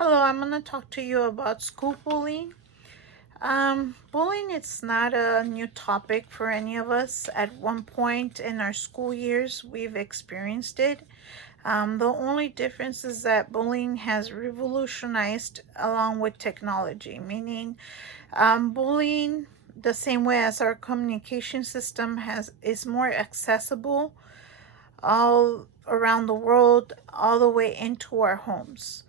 Hello, I'm going to talk to you about school bullying. Bullying is not a new topic for any of us. At one point in our school years, we've experienced it. The only difference is that bullying has revolutionized along with technology, meaning bullying, the same way as our communication system is more accessible all around the world, all the way into our homes.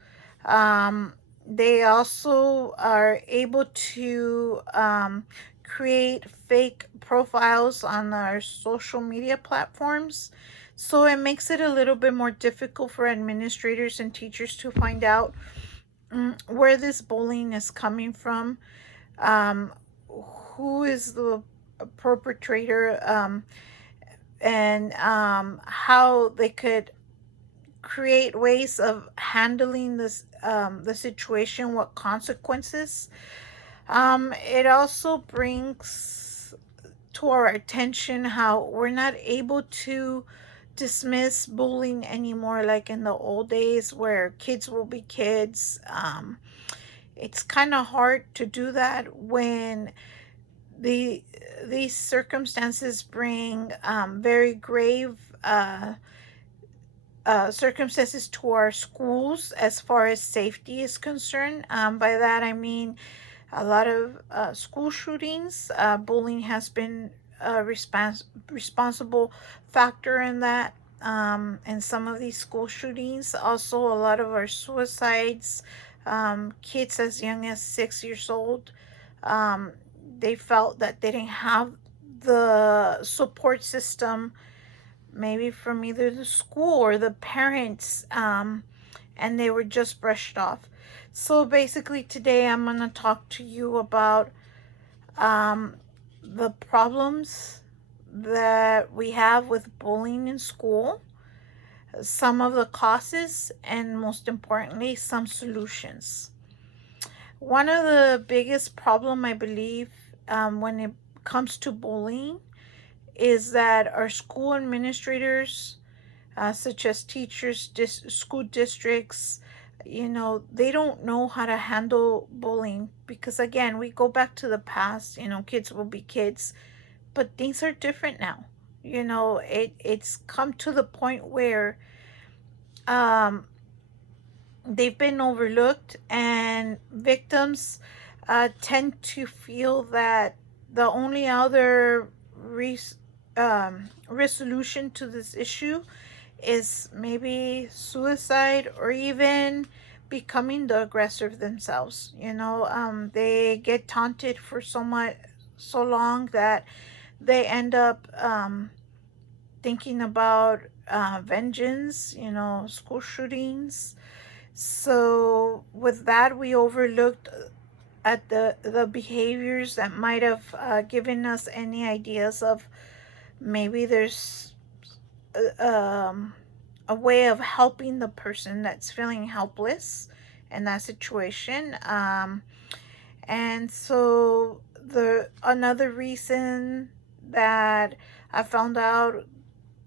Um, they also are able to create fake profiles on our social media platforms. So it makes it a little bit more difficult for administrators and teachers to find out where this bullying is coming from, um, who is the perpetrator, and how they could create ways of handling the situation, what consequences. It also brings to our attention how we're not able to dismiss bullying anymore like in the old days where kids will be kids. It's kind of hard to do that when the these circumstances bring very grave circumstances to our schools as far as safety is concerned. By that I mean a lot of school shootings. Bullying has been a responsible factor in that. In some of these school shootings, also a lot of our suicides, kids as young as 6 years old, um, they felt that they didn't have the support system, maybe from either the school or the parents, and they were just brushed off. So basically, today I'm going to talk to you about um, the problems that we have with bullying in school, some of the causes, and most importantly, some solutions. One of the biggest problem I believe, when it comes to bullying, is that our school administrators, such as teachers, school districts, they don't know how to handle bullying because, again, we go back to the past. Kids will be kids, but things are different now. It's come to the point where um, they've been overlooked, and victims tend to feel that the only other resolution to this issue is maybe suicide or even becoming the aggressor themselves. They get taunted for so long that they end up thinking about vengeance, school shootings. So with that, we overlooked at the behaviors that might have given us any ideas of maybe there's um, a way of helping the person that's feeling helpless in that situation. And so the another reason that I found out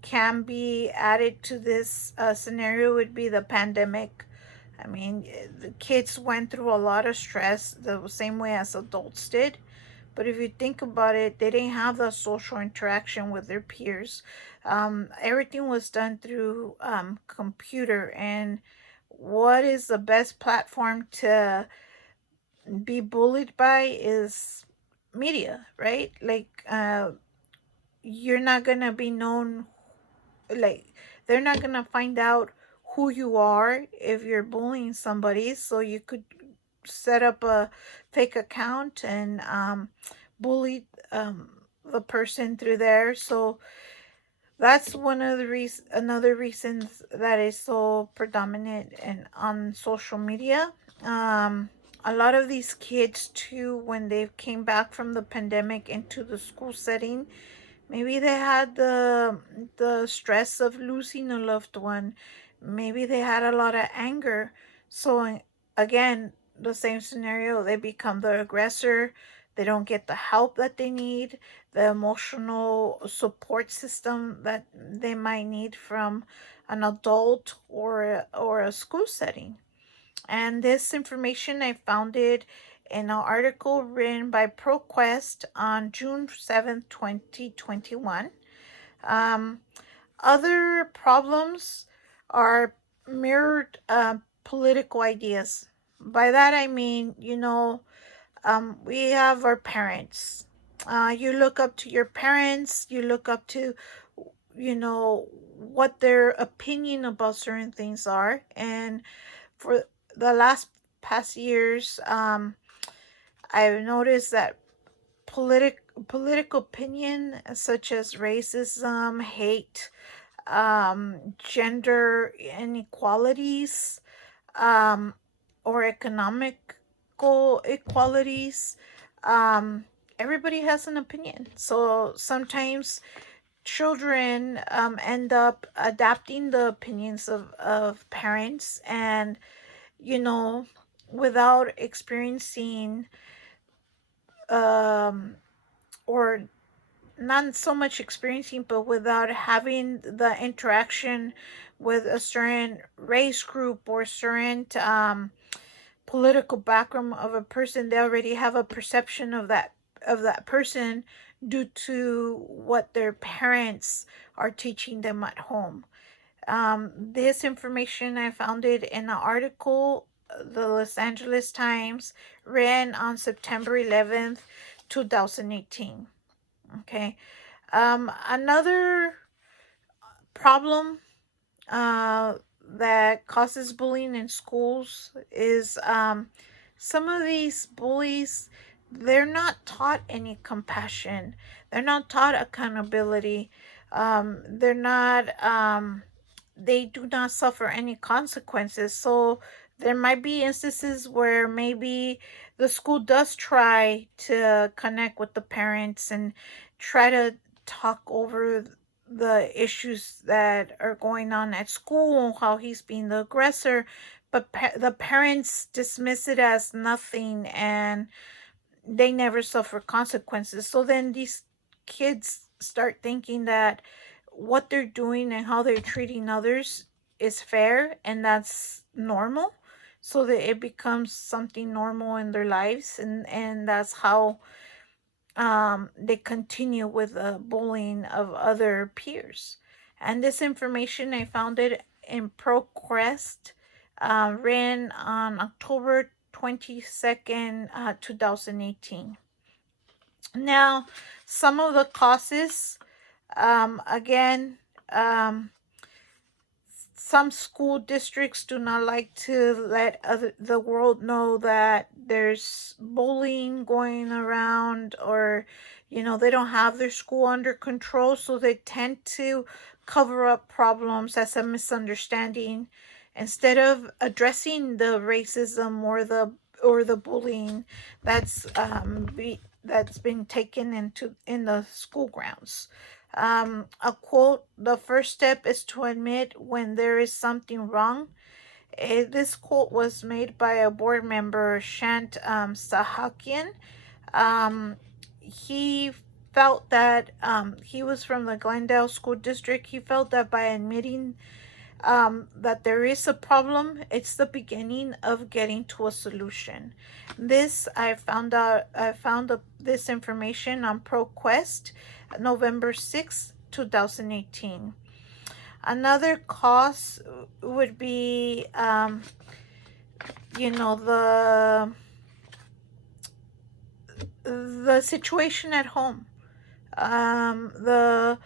can be added to this scenario would be the pandemic. I mean, the kids went through a lot of stress the same way as adults did. But if you think about it, they didn't have the social interaction with their peers. Everything was done through computer. And what is the best platform to be bullied by is media, right? Like, you're not going to be known, like, they're not going to find out who you are if you're bullying somebody. So you could set up a fake account and bully the person through there. So that's one of the another reasons that is so predominant and on social media. Um, a lot of these kids too, when they came back from the pandemic into the school setting, maybe they had the stress of losing a loved one. Maybe they had a lot of anger. So again, the same scenario, they become the aggressor. They don't get the help that they need, the emotional support system that they might need from an adult or a school setting. And this information I found it in an article written by ProQuest on June 7th, 2021. Um, Other problems are mirrored political ideas. By that I mean, we have our parents. You look up to your parents, you look up to, what their opinion about certain things are. And for the last past years, I've noticed that political opinion such as racism, hate, gender inequalities, um, or economical equalities. Um, Everybody has an opinion. So sometimes children end up adapting the opinions of parents, and, you know, without experiencing, um, or not so much experiencing, but without having the interaction with a certain race group or certain political background of a person. They already have a perception of that person due to what their parents are teaching them at home. This information I found it in an article, the Los Angeles Times, ran on September 11th, 2018. Okay. Another problem uh, that causes bullying in schools is, some of these bullies, they're not taught any compassion. They're not taught accountability. They're not. They do not suffer any consequences. So there might be instances where maybe the school does try to connect with the parents and try to talk over the issues that are going on at school, how he's being the aggressor, but the parents dismiss it as nothing, and they never suffer consequences. So then these kids start thinking that what they're doing and how they're treating others is fair and that's normal. So that it becomes something normal in their lives, and that's how they continue with the bullying of other peers. And this information, I found it in ProQuest, ran on October 22nd, 2018. Now, some of the causes, again, some school districts do not like to let the world know that there's bullying going around, or, they don't have their school under control, so they tend to cover up problems as a misunderstanding instead of addressing the racism or the bullying that's been taken in the school grounds. A quote: "The first step is to admit when there is something wrong." This quote was made by a board member, Shant Sahakian. He felt that, he was from the Glendale School District. He felt that by admitting that there is a problem, it's the beginning of getting to a solution. This I found out. I found this information on ProQuest, November 6th, 2018. Another cause would be, the situation at home. The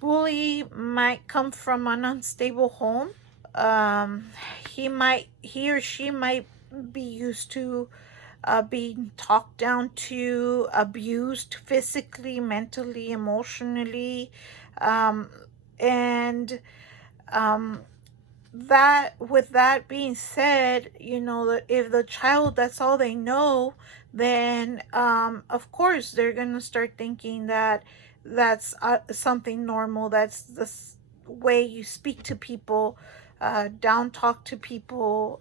bully might come from an unstable home. Um, he or she might be used to being talked down to, abused physically, mentally, emotionally, um, and um, that with that being said, if the child, that's all they know, then, of course they're gonna start thinking that that's something normal. That's the way you speak to people, down talk to people.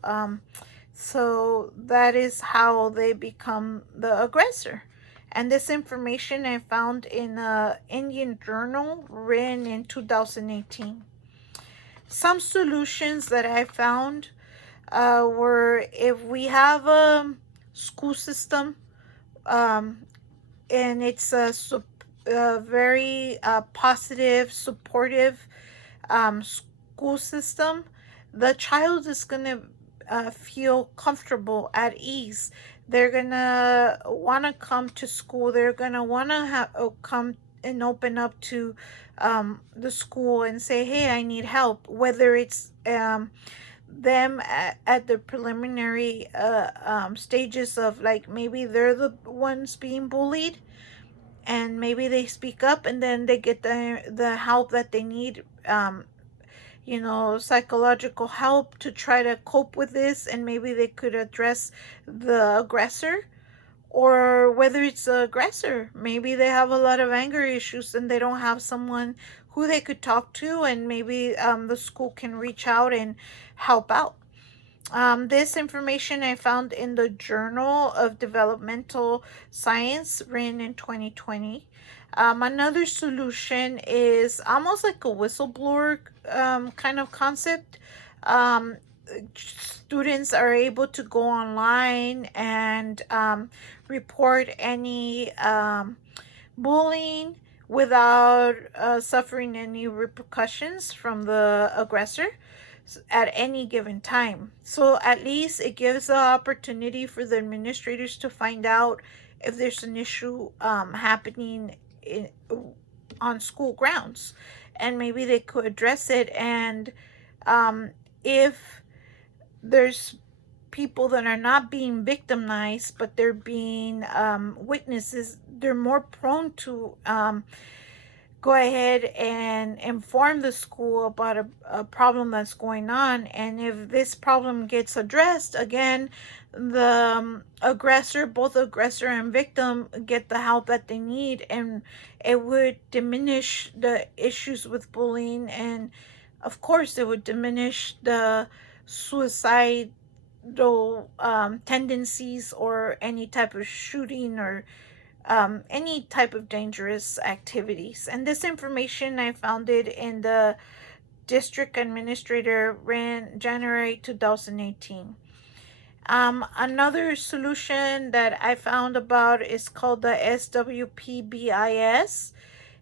So that is how they become the aggressor. And this information I found in a Indian journal written in 2018. Some solutions that I found, where if we have a school system, um, and it's a very positive, supportive school system, the child is going to feel comfortable, at ease. They're going to want to come to school. They're going to want to come and open up to the school and say, hey, I need help. Whether it's them at the preliminary stages of, like, maybe they're the ones being bullied, and maybe they speak up and then they get the help that they need, psychological help to try to cope with this, and maybe they could address the aggressor. Or whether it's the aggressor, maybe they have a lot of anger issues and they don't have someone who they could talk to, and maybe the school can reach out and help out. This information I found in the Journal of Developmental Science, written in 2020. Another solution is almost like a whistleblower kind of concept. Um, Students are able to go online and report any bullying without suffering any repercussions from the aggressor at any given time. So at least it gives the opportunity for the administrators to find out if there's an issue happening on school grounds, and maybe they could address it. And if there's people that are not being victimized but they're being witnesses, they're more prone to go ahead and inform the school about a problem that's going on. And if this problem gets addressed, again, the both aggressor and victim, get the help that they need, and it would diminish the issues with bullying. And of course, it would diminish the suicidal tendencies, or any type of shooting, or any type of dangerous activities. And this information, I found it in the District Administrator, ran January 2018. Another solution that I found about is called the SWPBIS.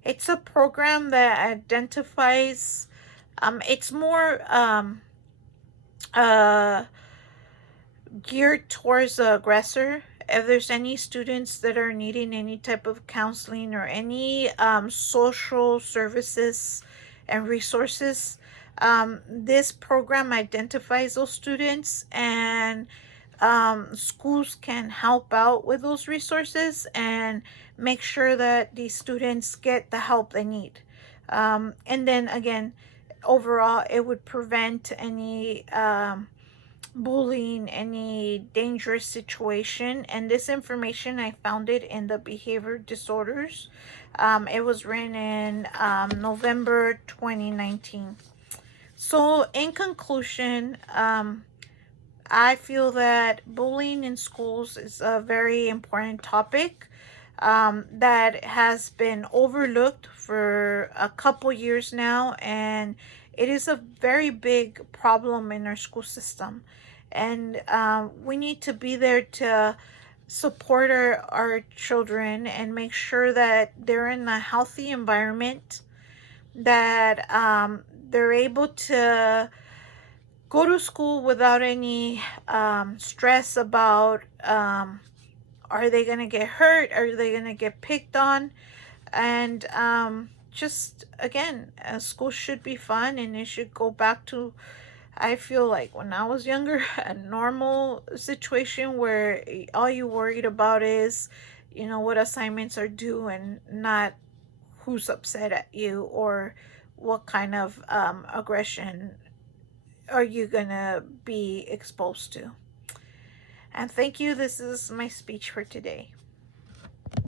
It's a program that identifies, it's more uh, geared towards the aggressor. If there's any students that are needing any type of counseling or any social services and resources, this program identifies those students, and schools can help out with those resources and make sure that these students get the help they need. And then again, overall, it would prevent any bullying, any dangerous situation. And this information, I found it in the Behavior Disorders. It was written in November 2019. So in conclusion, I feel that bullying in schools is a very important topic that has been overlooked for a couple years now, and it is a very big problem in our school system. And we need to be there to support our children and make sure that they're in a healthy environment, that they're able to go to school without any stress about are they going to get hurt? Are they going to get picked on? And just again, school should be fun, and it should go back to, I feel like, when I was younger, a normal situation where all you worried about is, what assignments are due, and not who's upset at you, or what kind of aggression are you going to be exposed to. And thank you. This is my speech for today.